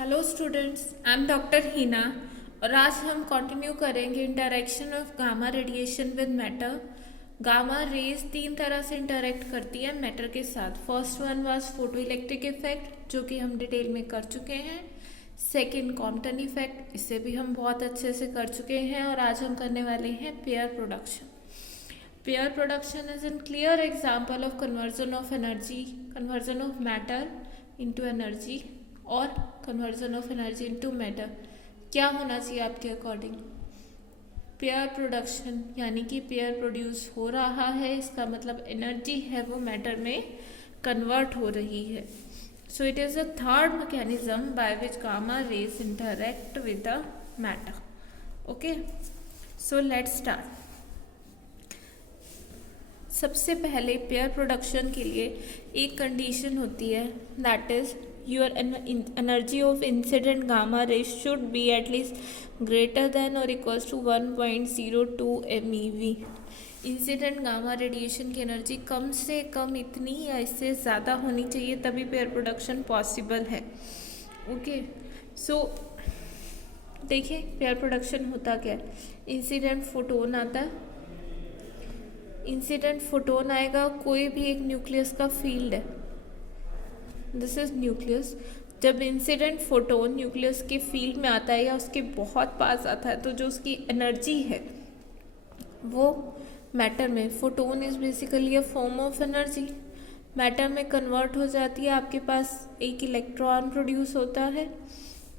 Hello students, I am doctor Heena और आज हम कंटिन्यू करेंगे interaction of gamma radiation with matter. Gamma rays तीन तरह से इंटरेक्ट करती है मैटर के साथ। First one was photo electric effect, जो कि हम डिटेल में कर चुके हैं। सेकंड कॉम्पटन इफेक्ट, इसे भी हम बहुत अच्छे से कर चुके हैं। और आज हम करने वाले हैं pair production. Pair production is an clear example of conversion of energy, conversion of matter into energy और conversion of energy into matter. क्या होना चाहिए आपके अकॉर्डिंग? पेयर प्रोडक्शन, यानी कि पेयर प्रोड्यूस हो रहा है, इसका मतलब एनर्जी है वो मैटर में कन्वर्ट हो रही है। So it is a third mechanism by which gamma rays interact with the matter. Okay, so let's start. सबसे पहले पेयर प्रोडक्शन के लिए एक कंडीशन होती है, that is your energy of incident gamma rays should be at least greater than or equals to 1.02 MeV। Incident gamma radiation की energy कम से कम इतनी या इससे ज़्यादा होनी चाहिए, तभी पेयर प्रोडक्शन पॉसिबल है। ओके, सो देखिए पेयर प्रोडक्शन होता क्या है। इंसिडेंट फोटोन आता है, इंसिडेंट फोटोन आएगा, कोई भी एक न्यूक्लियस का फील्ड है, दिस इज न्यूक्लियस। जब इंसिडेंट फोटोन न्यूक्लियस के फील्ड में आता है या उसके बहुत पास आता है, तो जो उसकी एनर्जी है वो मैटर में, photon is basically a form of energy, matter में कन्वर्ट हो जाती है। आपके पास एक इलेक्ट्रॉन प्रोड्यूस होता है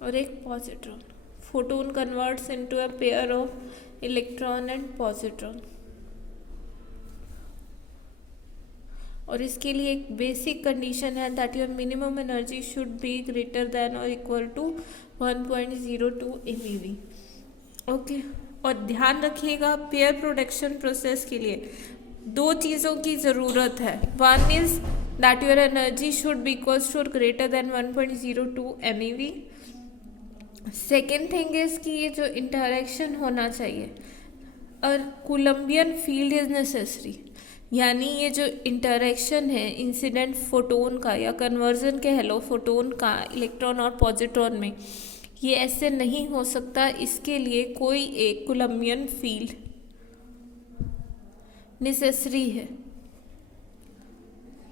और एक positron. Photon converts into a pair of electron and positron. और इसके लिए एक बेसिक कंडीशन है that your minimum energy should be greater than और इक्वल टू 1.02 MeV। ओके, और ध्यान रखिएगा पेयर प्रोडक्शन प्रोसेस के लिए दो चीज़ों की ज़रूरत है। One is that your energy should be equals to और greater than 1.02 MeV। Second thing is कि ये जो इंटरेक्शन होना चाहिए, और कूलम्बियन फील्ड इज नेसेसरी, यानी ये जो इंटरेक्शन है इंसिडेंट फोटोन का या कन्वर्जन के हेलो फोटोन का इलेक्ट्रॉन और पॉजिट्रॉन में, ये ऐसे नहीं हो सकता। इसके लिए कोई एक कूलम्बियन फील्ड नेसेसरी है।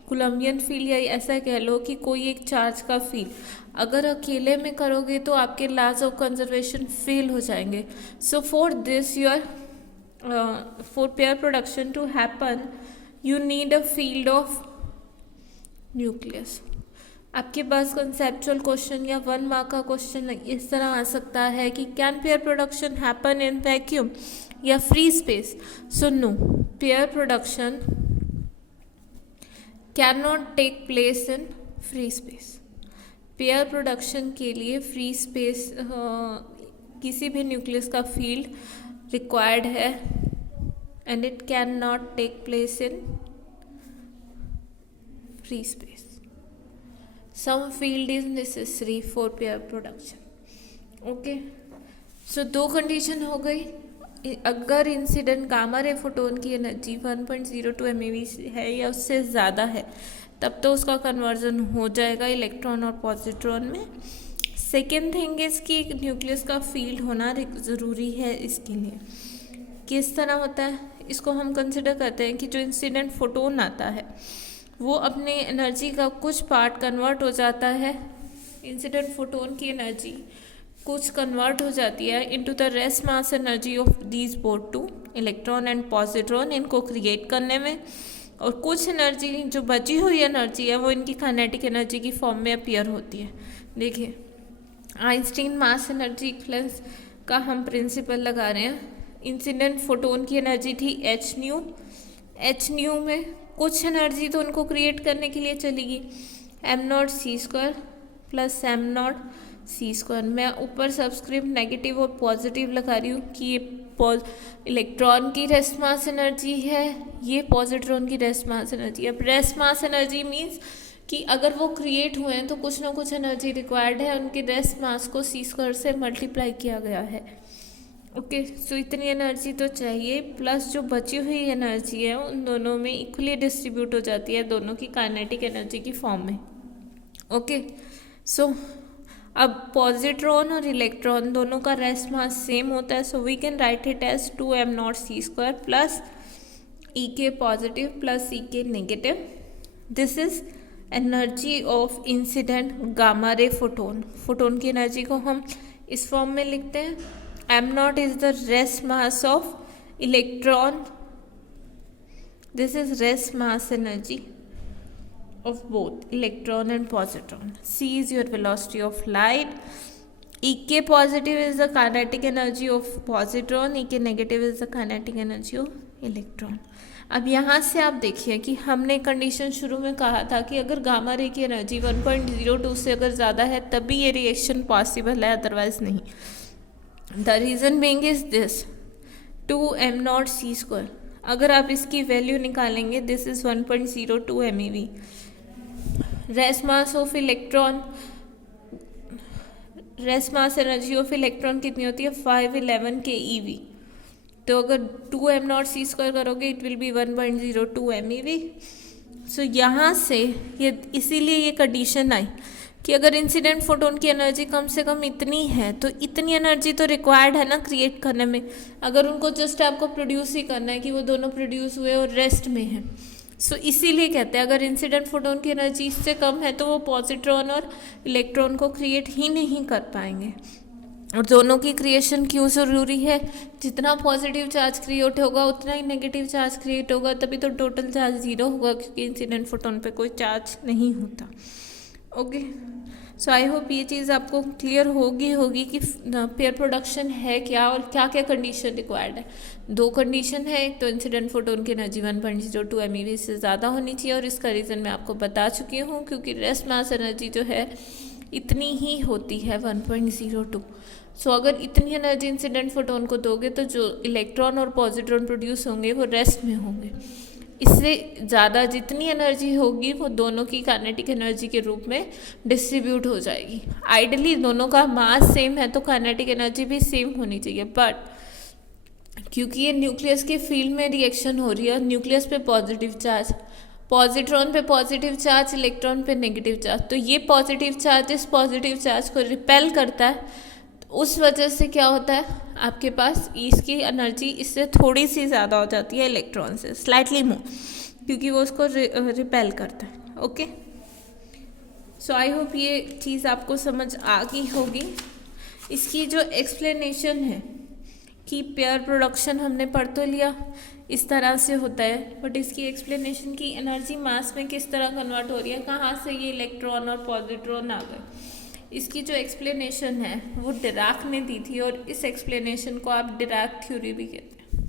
कूलम्बियन फील्ड या ऐसा कह लो कि कोई एक चार्ज का फील्ड, अगर अकेले में करोगे तो आपके लॉज ऑफ कंजर्वेशन फेल हो जाएंगे। So for this your for pair production to happen you need a field of nucleus। आपके पास कंसेप्चुअल क्वेश्चन या 1 मार्क का क्वेश्चन इस तरह आ सकता है कि can pair production happen in vacuum या free space. So no, pair production can not take place in free space. Pair production के लिए फ्री स्पेस किसी भी न्यूक्लियस का फील्ड required है and it cannot take place in free space. Some field is necessary for pair production. Okay, so दो condition हो गई। अगर इंसिडेंट गामा रे फोटोन की एनर्जी 1.02 MeV है या उससे ज़्यादा है, तब तो उसका कन्वर्जन हो जाएगा इलेक्ट्रॉन और पॉजिट्रॉन में। सेकेंड थिंग इज़ कि न्यूक्लियस का फील्ड होना ज़रूरी है। इसके लिए किस तरह होता है, इसको हम कंसिडर करते हैं कि जो इंसिडेंट फोटोन आता है वो अपने एनर्जी का कुछ पार्ट कन्वर्ट हो जाता है, इंसिडेंट फोटोन की एनर्जी कुछ कन्वर्ट हो जाती है into the rest mass energy of these both two electron and positron, इनको क्रिएट करने में। और कुछ एनर्जी जो बची हुई एनर्जी है वो इनकी काइनेटिक एनर्जी की फॉर्म में अपीयर होती है। देखिए आइंस्टीन मास एनर्जी इक्वलेंस का हम प्रिंसिपल लगा रहे हैं। इंसिडेंट फोटोन की एनर्जी थी एच न्यू में कुछ एनर्जी तो उनको क्रिएट करने के लिए चलेगी m0c² प्लस m0c²। मैं ऊपर सबस्क्रिप्ट नेगेटिव और पॉजिटिव लगा रही हूँ कि ये इलेक्ट्रॉन की रेस्ट मास एनर्जी है, ये पॉजिट्रॉन की रेस्ट मास एनर्जी। अब रेस्ट मास एनर्जी मीन्स कि अगर वो क्रिएट हुए हैं तो कुछ ना कुछ एनर्जी रिक्वायर्ड है, उनके रेस्ट मास को c² से मल्टीप्लाई किया गया है। ओके, सो इतनी एनर्जी तो चाहिए, प्लस जो बची हुई एनर्जी है उन दोनों में इक्वली डिस्ट्रीब्यूट हो जाती है, दोनों की काइनेटिक एनर्जी की फॉर्म में। ओके, सो अब पॉजिट्रॉन और इलेक्ट्रॉन दोनों का रेस्ट मास सेम होता है, so we can write it as 2m0c² plus E के पॉजिटिव प्लस ई के negative. This is energy of incident gamma ray photon. Photon की एनर्जी को हम इस फॉर्म में लिखते हैं. m0 is the rest mass of electron. This is rest mass energy of both electron and positron. C is your velocity of light. Ek positive is the kinetic energy of positron. Ek negative is the kinetic energy of electron. अब यहाँ से आप देखिए कि हमने condition शुरू में कहा था कि अगर गामा रे की एनर्जी 1.02 से अगर ज़्यादा है तभी ये रिएक्शन पॉसिबल है, अदरवाइज नहीं. The reason being is this 2m0c². अगर आप इसकी वैल्यू निकालेंगे, this is 1.02 MeV. Rest mass of electron, rest mass energy of electron कितनी होती है? 511 keV. तो अगर 2m0c² करोगे इट विल बी 1.02 MeV. सो यहाँ से ये इसीलिए ये कंडीशन आई कि अगर इंसिडेंट फोटोन की एनर्जी कम से कम इतनी है तो इतनी एनर्जी तो रिक्वायर्ड है ना क्रिएट करने में. अगर उनको जस्ट आपको प्रोड्यूस ही करना है कि वो दोनों प्रोड्यूस हुए और रेस्ट में है. सो इसीलिए कहते हैं अगर इंसिडेंट फोटोन की एनर्जी इससे कम है तो वो पॉजिट्रॉन और इलेक्ट्रॉन को क्रिएट ही नहीं कर पाएंगे. और दोनों की क्रिएशन क्यों ज़रूरी है? जितना पॉजिटिव चार्ज क्रिएट होगा उतना ही नेगेटिव चार्ज क्रिएट होगा, तभी तो टोटल चार्ज 0 होगा, क्योंकि इंसिडेंट फोटोन पे कोई चार्ज नहीं होता. ओके, सो आई होप ये चीज़ आपको क्लियर होगी कि पेयर प्रोडक्शन है क्या और क्या क्या कंडीशन रिक्वायर्ड है. 2 कंडीशन है. एक तो इंसिडेंट फोटोन की एनर्जी 1.02 MeV से ज़्यादा होनी चाहिए, और इसका रीज़न मैं आपको बता चुकी हूँ, क्योंकि रेस्ट मास एनर्जी जो है इतनी ही होती है 1.02. सो अगर इतनी एनर्जी इंसिडेंट फोटोन को दोगे तो जो इलेक्ट्रॉन और पॉजिट्रॉन प्रोड्यूस होंगे वो रेस्ट में होंगे. इससे ज़्यादा जितनी एनर्जी होगी वो दोनों की काइनेटिक एनर्जी के रूप में डिस्ट्रीब्यूट हो जाएगी. आइडली दोनों का मास सेम है तो काइनेटिक एनर्जी भी सेम होनी चाहिए, बट क्योंकि ये न्यूक्लियस के फील्ड में रिएक्शन हो रही है, न्यूक्लियस पे पॉजिटिव चार्ज, पॉजिट्रॉन पे पॉजिटिव चार्ज, इलेक्ट्रॉन पे नेगेटिव चार्ज, तो ये पॉजिटिव चार्ज इस पॉजिटिव चार्ज को रिपेल करता है. उस वजह से क्या होता है, आपके पास इसकी एनर्जी इससे थोड़ी सी ज़्यादा हो जाती है इलेक्ट्रॉन से, स्लाइटली मोर, क्योंकि वो उसको रिपेल करता है. ओके, सो आई होप ये चीज़ आपको समझ आ गई होगी. इसकी जो एक्सप्लेनेशन है कि पेयर प्रोडक्शन हमने पढ़ तो लिया इस तरह से होता है, बट इसकी एक्सप्लेनेशन की एनर्जी मास में किस तरह कन्वर्ट हो रही है, कहाँ से ये इलेक्ट्रॉन और पॉजिट्रॉन आ गए, इसकी जो एक्सप्लेनेशन है वो डिराक ने दी थी, और इस एक्सप्लेनेशन को आप डिराक थ्योरी भी कहते हैं.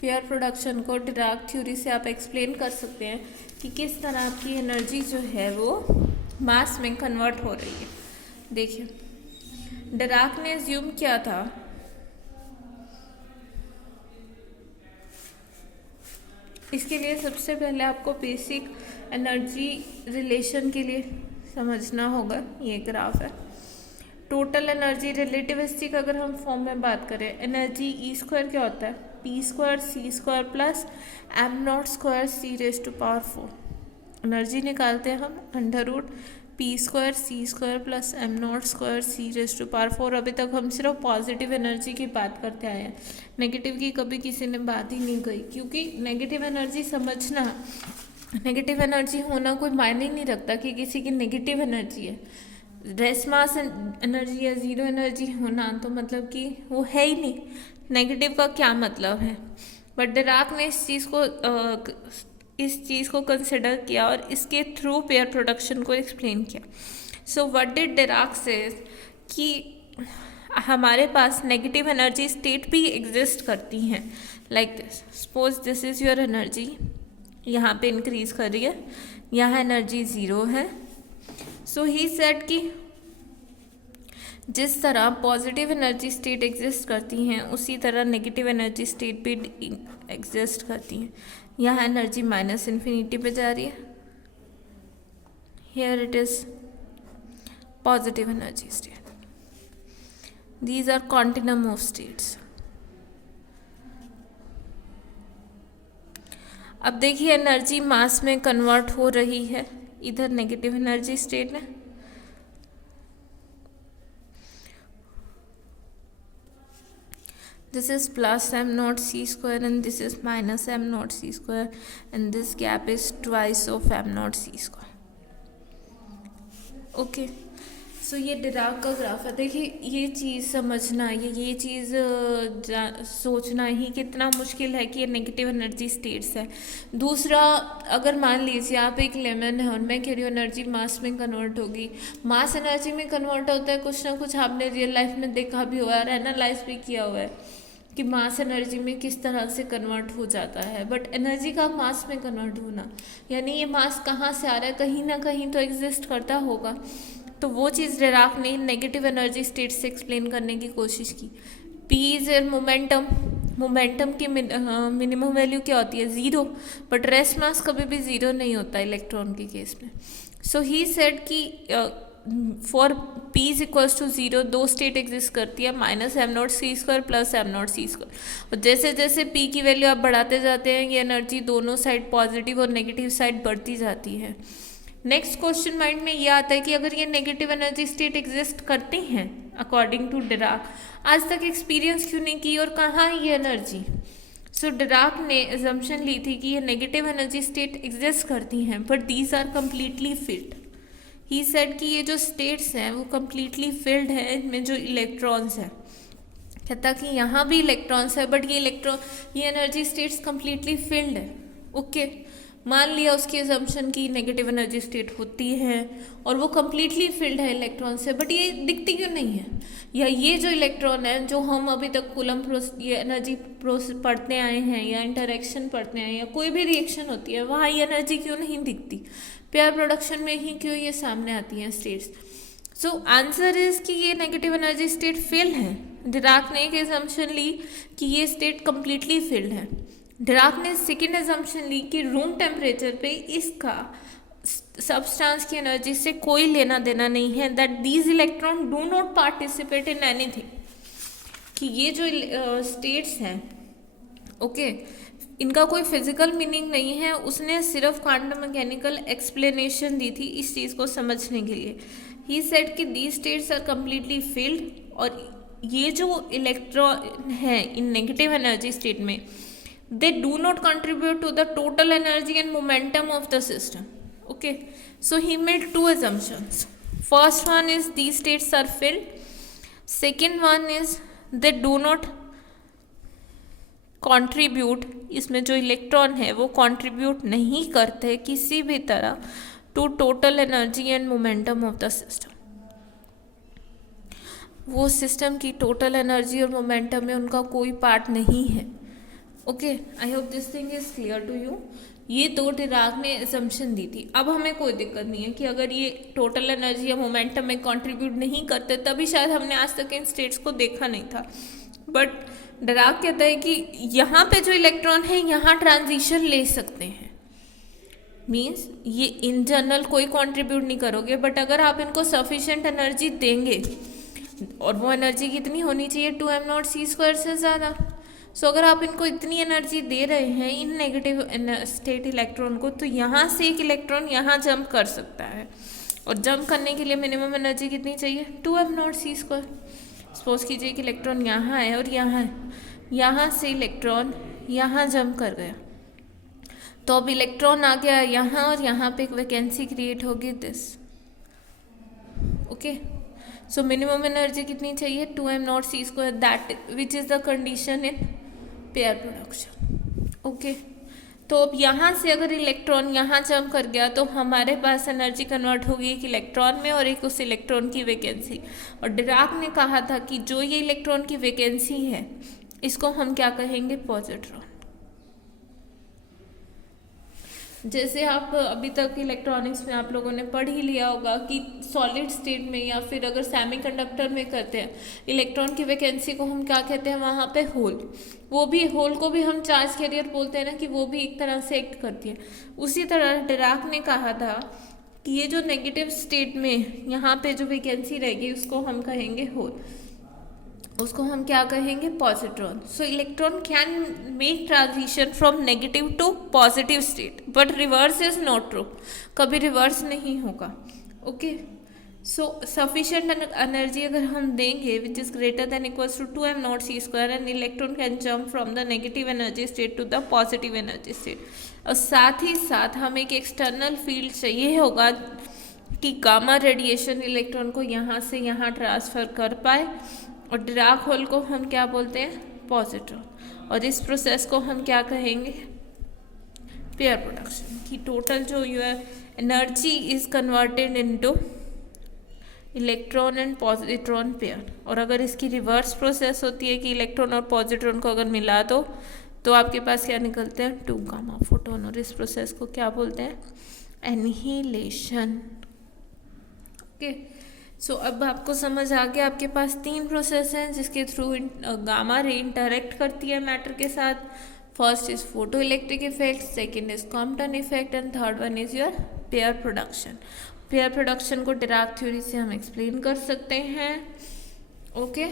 पेयर प्रोडक्शन को डिराक थ्योरी से आप एक्सप्लेन कर सकते हैं कि किस तरह आपकी एनर्जी जो है वो मास में कन्वर्ट हो रही है. देखिए, डिराक ने अज्यूम किया था इसके लिए सबसे पहले आपको बेसिक एनर्जी रिलेशन के लिए समझना होगा. ये ग्राफ है. टोटल एनर्जी रिलेटिविस्टिक अगर हम फॉर्म में बात करें, एनर्जी E² क्या होता है? P² C² plus m0² c⁴. Energy निकालते हैं हम √P² C² plus m0² c⁴. अभी तक हम सिर्फ पॉजिटिव एनर्जी की बात करते आए हैं, नेगेटिव की कभी किसी ने बात ही नहीं कही, क्योंकि नेगेटिव एनर्जी समझना, नेगेटिव एनर्जी होना कोई मायने नहीं रखता कि किसी की नेगेटिव एनर्जी है. रेस्ट मास एनर्जी या ज़ीरो एनर्जी होना तो मतलब कि वो है ही नहीं, नेगेटिव का क्या मतलब है. बट डिराक ने इस चीज़ को कंसिडर किया और इसके थ्रू पेयर प्रोडक्शन को एक्सप्लेन किया. सो व्हाट डिड डिराक से कि हमारे पास नेगेटिव एनर्जी स्टेट भी एग्जिस्ट करती हैं, like this. Suppose this is your energy, यहाँ पे इंक्रीज कर रही है, यहाँ एनर्जी 0 है. सो ही सेड कि जिस तरह पॉजिटिव एनर्जी स्टेट एग्जिस्ट करती हैं उसी तरह नेगेटिव एनर्जी स्टेट भी एग्जिस्ट करती हैं. यहाँ एनर्जी -इन्फिनिटी पे जा रही है, here it is positive energy state. These are continuum of states. अब देखिए एनर्जी मास में कन्वर्ट हो रही है, इधर नेगेटिव एनर्जी स्टेट है, this is plus m naught c square and this is minus m naught c square and this gap is twice of m naught c square. Okay, so ये Dirac का graph है. देखिए ये चीज़ समझना, ये चीज़ सोचना ही कितना मुश्किल है कि ये नेगेटिव एनर्जी स्टेट्स है. दूसरा, अगर मान लीजिए आप एक लेमन है और मैं कह रही हूँ एनर्जी मास में कन्वर्ट होगी. मास एनर्जी में कन्वर्ट होता है, कुछ ना कुछ आपने रियल लाइफ में देखा भी हुआ है और एनालाइज भी किया हुआ है कि मास एनर्जी में किस तरह से कन्वर्ट हो जाता है. बट एनर्जी का मास में कन्वर्ट होना, यानी ये मास कहाँ से आ रहा है, कहीं ना कहीं तो एग्जिस्ट करता होगा. तो वो चीज़ डिराक ने नेगेटिव एनर्जी स्टेट से एक्सप्लेन करने की कोशिश की. पी इज मोमेंटम, मोमेंटम की मिनिमम वैल्यू क्या होती है, 0. बट रेस्ट मास कभी भी 0 नहीं होता इलेक्ट्रॉन के केस में. सो ही सेड कि for P is equals to 0 दो स्टेट एग्जिस्ट करती है, minus M not C square plus M not C square. और जैसे जैसे पी की वैल्यू आप बढ़ाते जाते हैं ये एनर्जी दोनों साइड पॉजिटिव और नेगेटिव साइड बढ़ती जाती है. नेक्स्ट क्वेश्चन माइंड में ये आता है कि अगर ये नेगेटिव एनर्जी स्टेट एग्जिस्ट करती हैं अकॉर्डिंग टू डिराक, आज तक एक्सपीरियंस क्यों नहीं की और कहाँ है ये एनर्जी. सो डिराक ने अजम्पशन ली थी कि ये नेगेटिव एनर्जी स्टेट एग्जिस्ट करती हैं but these are completely filled. He said कि ये जो स्टेट्स हैं वो कम्प्लीटली फिल्ड है, इनमें जो इलेक्ट्रॉन्स हैं. कहता कि यहाँ भी इलेक्ट्रॉन्स है बट ये एनर्जी स्टेट्स कम्प्लीटली फिल्ड है. ओके, मान लिया उसकी अजम्पशन की नेगेटिव एनर्जी स्टेट होती है और वो कम्प्लीटली फिल्ड है इलेक्ट्रॉन से, बट ये दिखती क्यों नहीं है. या ये जो इलेक्ट्रॉन है जो हम अभी तक कूलम ये एनर्जी पढ़ते आए हैं या इंटरेक्शन पढ़ते आए हैं या कोई भी रिएक्शन होती है वहाँ ये एनर्जी क्यों नहीं दिखती. पेयर प्रोडक्शन में ही क्यों ये सामने आती हैं स्टेट्स. सो आंसर इज कि ये नेगेटिव एनर्जी स्टेट फिल्ड है. डिराक ने एक एजम्पशन ली कि ये स्टेट कम्प्लीटली फिल्ड है. डिराक ने सेकेंड एजम्पशन ली कि रूम टेम्परेचर पे इसका सब्सटेंस की एनर्जी से कोई लेना देना नहीं है, that these electron do not participate in anything. कि ये जो स्टेट्स हैं ओके इनका कोई फिजिकल मीनिंग नहीं है. उसने सिर्फ क्वांटम मैकेनिकल एक्सप्लेनेशन दी थी इस चीज़ को समझने के लिए. ही सेड कि these states are completely filled और ये जो इलेक्ट्रॉन है इन नेगेटिव एनर्जी स्टेट में they do not contribute to the total energy and momentum of the system. Okay, so he made two assumptions. First one is these states are filled. Second one is they do not contribute, इसमें जो electron है वो contribute नहीं करते किसी भी तरह to total energy and momentum of the system. वो सिस्टम की टोटल एनर्जी और मोमेंटम में उनका कोई पार्ट नहीं है. Okay, I hope this thing is clear to you. ये दो डिराक ने असम्पशन दी थी. अब हमें कोई दिक्कत नहीं है कि अगर ये टोटल एनर्जी या मोमेंटम में कंट्रीब्यूट नहीं करते तभी शायद हमने आज तक इन स्टेट्स को देखा नहीं था. बट डिराक कहता है कि यहाँ पे जो इलेक्ट्रॉन है यहाँ ट्रांजिशन ले सकते हैं. मीन्स ये इन जनरल कोई कंट्रीब्यूट नहीं करोगे बट अगर आप इनको सफिशिएंट एनर्जी देंगे और वो एनर्जी कितनी होनी चाहिए 2m0 c स्क्वायर से ज़्यादा. सो अगर आप इनको इतनी एनर्जी दे रहे हैं इन नेगेटिव स्टेट इलेक्ट्रॉन को तो यहाँ से एक इलेक्ट्रॉन यहाँ जंप कर सकता है और जंप करने के लिए मिनिमम एनर्जी कितनी चाहिए 2m0 c स्क्वायर. सपोज कीजिए कि इलेक्ट्रॉन यहाँ है और यहाँ है, यहाँ से इलेक्ट्रॉन यहाँ जंप कर गया तो अब इलेक्ट्रॉन आ गया यहाँ और यहाँ पे एक वैकेंसी क्रिएट होगी this. Okay, so minimum energy कितनी चाहिए 2m0 c square, that which is the condition in pair production. Okay, तो अब यहाँ से अगर इलेक्ट्रॉन यहाँ जंप कर गया तो हमारे पास एनर्जी कन्वर्ट होगी एक इलेक्ट्रॉन में और एक उस इलेक्ट्रॉन की वैकेंसी. और डिराक ने कहा था कि जो ये इलेक्ट्रॉन की वैकेंसी है इसको हम क्या कहेंगे पॉजिट्रॉन. जैसे आप अभी तक इलेक्ट्रॉनिक्स में आप लोगों ने पढ़ ही लिया होगा कि सॉलिड स्टेट में या फिर अगर सेमीकंडक्टर में करते हैं इलेक्ट्रॉन की वैकेंसी को हम क्या कहते हैं वहाँ पे होल. वो भी होल को भी हम चार्ज कैरियर बोलते हैं ना कि वो भी एक तरह से एक्ट करती है. उसी तरह डिराक ने कहा था कि ये जो नेगेटिव स्टेट में यहाँ पे जो वैकेंसी रहेगी उसको हम कहेंगे होल. उसको हम क्या कहेंगे, positron. So electron can make transition from negative to positive state, but reverse is not true. कभी रिवर्स नहीं होगा. ओके. सो सफिशिएंट एनर्जी अगर हम देंगे which is greater than equals to 2m0c², and electron can jump from the negative energy state to the positive energy state. और साथ ही साथ हमें एक एक्सटर्नल फील्ड चाहिए होगा कि गामा रेडिएशन इलेक्ट्रॉन को यहाँ से यहाँ ट्रांसफ़र कर पाए. और डिराक होल को हम क्या बोलते हैं, पॉजिट्रॉन. और इस प्रोसेस को हम क्या कहेंगे, पेयर प्रोडक्शन. की टोटल जो energy is converted into electron and positron pair. और अगर इसकी रिवर्स प्रोसेस होती है कि इलेक्ट्रॉन और पॉजिट्रॉन को अगर मिला दो तो आपके पास क्या निकलते हैं, 2 गामा फोटोन. और इस प्रोसेस को क्या बोलते हैं, एनिहिलेशन. ओके. सो अब आपको समझ आ गया, आपके पास 3 प्रोसेस हैं जिसके थ्रू गामा रे इंटरेक्ट करती है मैटर के साथ. First is photo electric effect, second is Compton effect, and third one is your pair production. Pair production को डिराक थ्योरी से हम एक्सप्लेन कर सकते हैं. Okay.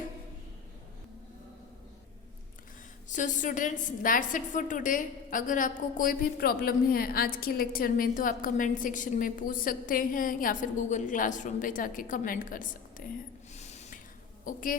So students, that's it for today. अगर आपको कोई भी प्रॉब्लम है आज के लेक्चर में तो आप कमेंट सेक्शन में पूछ सकते हैं या फिर गूगल क्लासरूम पे जाके कमेंट कर सकते हैं. ओके.